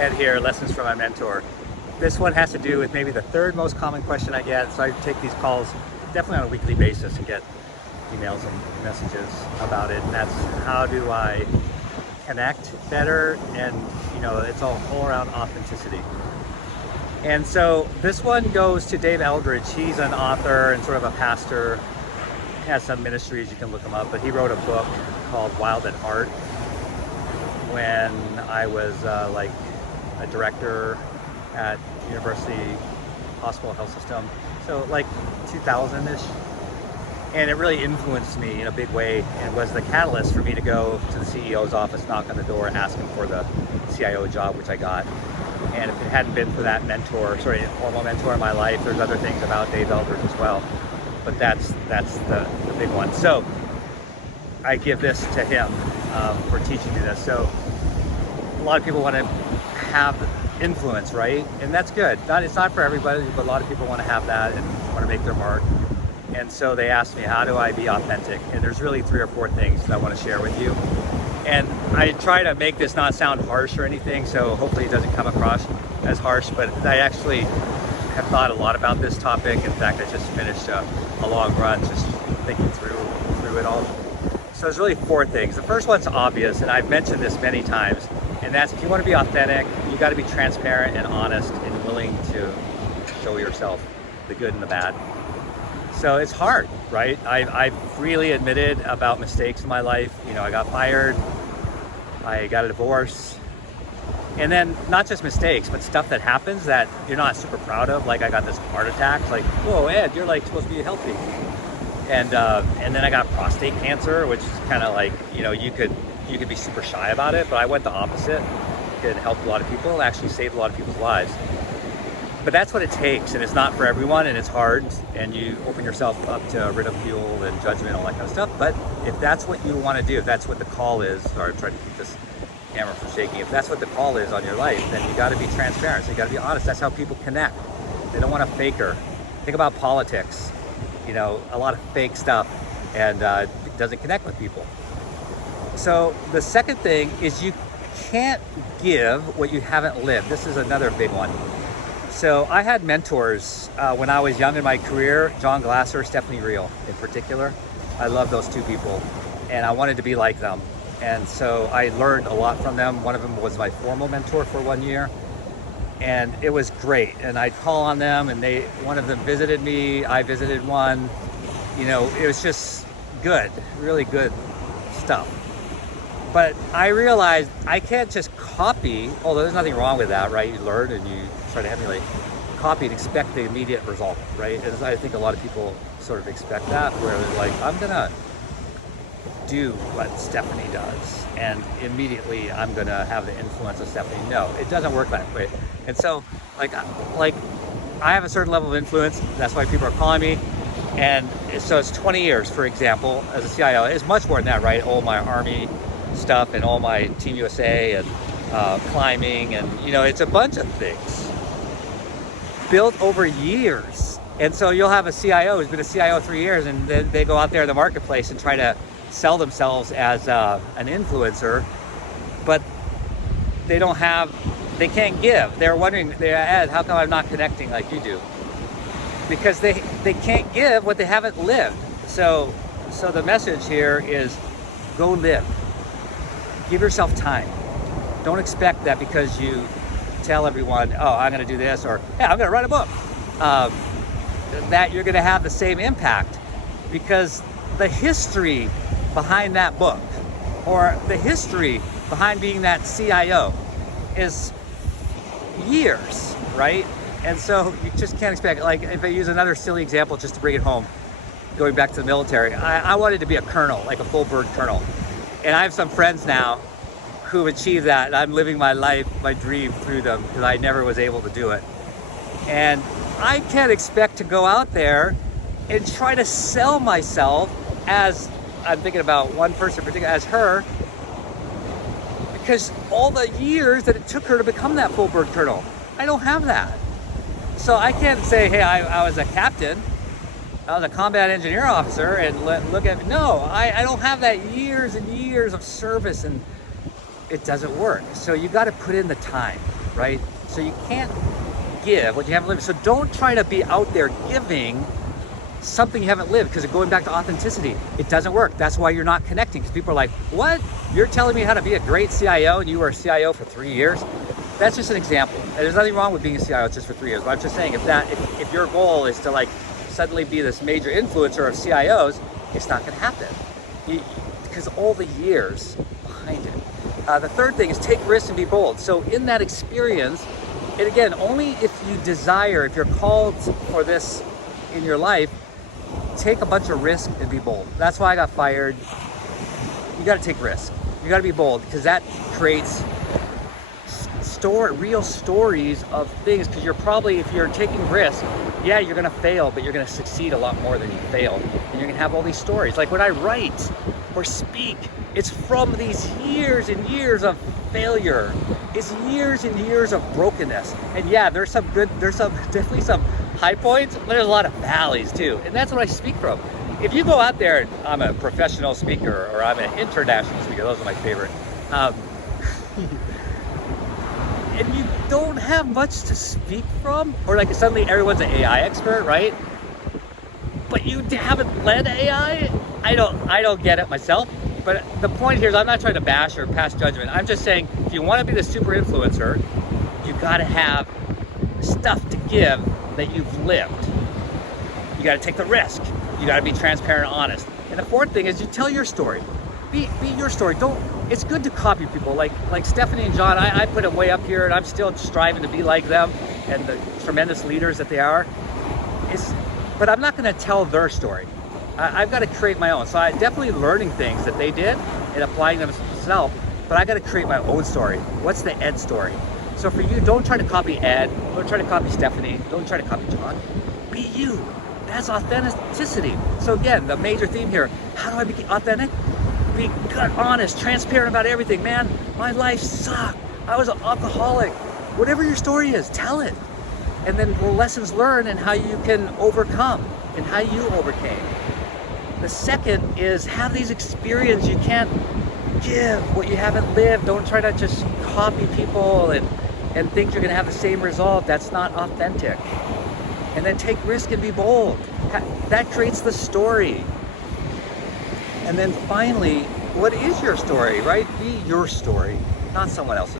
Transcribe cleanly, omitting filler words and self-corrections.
Ed here, lessons from my mentor. This one has to do with maybe the third most common question I get. So I take these calls definitely on a weekly basis and get emails and messages about it. And that's, how do I connect better? And it's all around authenticity. And so this one goes to Dave Eldridge. He's an author and sort of a pastor. He has some ministries, you can look him up, but he wrote a book called Wild at Heart when I was like a director at University Hospital Health System, so like 2000-ish, and it really influenced me in a big way and was the catalyst for me to go to the CEO's office, knock on the door, ask him for the CIO job, which I got. And if it hadn't been for that mentor, informal mentor in my life, there's other things about Dave Eldridge as well, but that's the big one. So I give this to him for teaching me this. So a lot of people want to have influence, right? And that's good. It's not for everybody, but a lot of people want to have that and want to make their mark. And so they asked me, how do I be authentic? And there's really 3 or 4 things that I want to share with you. And I try to make this not sound harsh or anything, so hopefully it doesn't come across as harsh, but I actually have thought a lot about this topic. In fact, I just finished a long run just thinking through it all. So there's really 4 things. The first one's obvious, and I've mentioned this many times, and that's, if you want to be authentic, you got to be transparent and honest and willing to show yourself the good and the bad. So it's hard, right? I've freely admitted about mistakes in my life. I got fired, I got a divorce, and then not just mistakes, but stuff that happens that you're not super proud of. Like I got this heart attack, like, whoa, Ed, you're like supposed to be healthy. And then I got prostate cancer, which is kind of like, you could be super shy about it, but I went the opposite. It helped a lot of people and actually saved a lot of people's lives. But that's what it takes, and it's not for everyone, and it's hard, and you open yourself up to ridicule and judgment, all that kind of stuff. But if that's what you want to do, if that's what the call is, sorry, I'm trying to keep this camera from shaking, if that's what the call is on your life, then you got to be transparent, so you got to be honest. That's how people connect. They don't want a faker. Think about politics, a lot of fake stuff, and it doesn't connect with people. So the second thing is, you can't give what you haven't lived. This is another big one. So I had mentors when I was young in my career, John Glasser, Stephanie Reel in particular. I love those 2 people, and I wanted to be like them. And so I learned a lot from them. One of them was my formal mentor for 1 year, and it was great. And I'd call on them, and one of them visited me, I visited one. It was just good, really good stuff. But I realized I can't just copy, although there's nothing wrong with that, right? You learn and you try to emulate, copy and expect the immediate result, right? And I think a lot of people sort of expect that, where they're like, I'm gonna do what Stephanie does, and immediately I'm gonna have the influence of Stephanie. No, it doesn't work that way. And so, like I have a certain level of influence, that's why people are calling me. And so it's 20 years, for example, as a CIO. It's much more than that, right? All my Army stuff and all my Team USA and climbing, and it's a bunch of things built over years. And so you'll have a CIO who's been a CIO 3 years, and then they go out there in the marketplace and try to sell themselves as an influencer, but they can't give. They're wondering, Ed, how come I'm not connecting like you do? Because they can't give what they haven't lived. So the message here is, go live. Give yourself time. Don't expect that because you tell everyone, oh, I'm going to do this, or hey, I'm going to write a book, that you're going to have the same impact, because the history behind that book, or the history behind being that CIO, is years, right? And so you just can't expect, like, if I use another silly example just to bring it home, going back to the military, I wanted to be a colonel, like a full bird colonel. And I have some friends now who've achieved that, and I'm living my life, my dream through them, because I never was able to do it. And I can't expect to go out there and try to sell myself as, I'm thinking about one person in particular, as her, because all the years that it took her to become that full bird colonel, I don't have that. So I can't say, hey, I was a captain, I was a combat engineer officer, and look at me. No, I don't have that years and years of service, and it doesn't work. So you got to put in the time. right? So you can't give what you haven't lived. So don't try to be out there giving something you haven't lived, because going back to authenticity, it doesn't work. That's why you're not connecting, because people are like, what? You're telling me how to be a great CIO and you were a CIO for 3 years? That's just an example. And there's nothing wrong with being a CIO just for 3 years. But I'm just saying, if your goal is to like suddenly be this major influencer of CIOs, it's not going to happen, because all the years behind it. The third thing is take risks and be bold. So in that experience, and again, only if you desire, if you're called for this in your life, take a bunch of risk and be bold. That's why I got fired. You got to take risk. You got to be bold, because that creates real stories of things. Because you're probably, if you're taking risk, yeah, you're going to fail, but you're going to succeed a lot more than you failed. And you're going to have all these stories. Like when I write or speak, it's from these years and years of failure. It's years and years of brokenness. And yeah, there's definitely some high points, but there's a lot of valleys too. And that's what I speak from. If you go out there, and I'm a professional speaker or I'm an international speaker, those are my favorite. And you don't have much to speak from, or like suddenly everyone's an AI expert, right? But you haven't led AI? I don't get it myself. But the point here is, I'm not trying to bash or pass judgment. I'm just saying, if you want to be the super influencer, you got to have stuff to give that you've lived. You got to take the risk. You got to be transparent and honest. And the fourth thing is, you tell your story. Be your story. It's good to copy people like Stephanie and John. I put them way up here, and I'm still striving to be like them and the tremendous leaders that they are. But I'm not going to tell their story. I've got to create my own. So I'm definitely learning things that they did and applying them myself, but I got to create my own story. What's the Ed story? So for you, don't try to copy Ed, don't try to copy Stephanie, don't try to copy John. Be you. That's authenticity. So again, the major theme here, how do I be authentic? Be gut honest, transparent about everything. Man, my life sucked. I was an alcoholic. Whatever your story is, tell it. And then lessons learned and how you can overcome and how you overcame. The second is, have these experiences. You can't give what you haven't lived. Don't try to just copy people and think you're going to have the same result. That's not authentic. And then take risk and be bold. That creates the story. And then finally, what is your story, right? Be your story, not someone else's.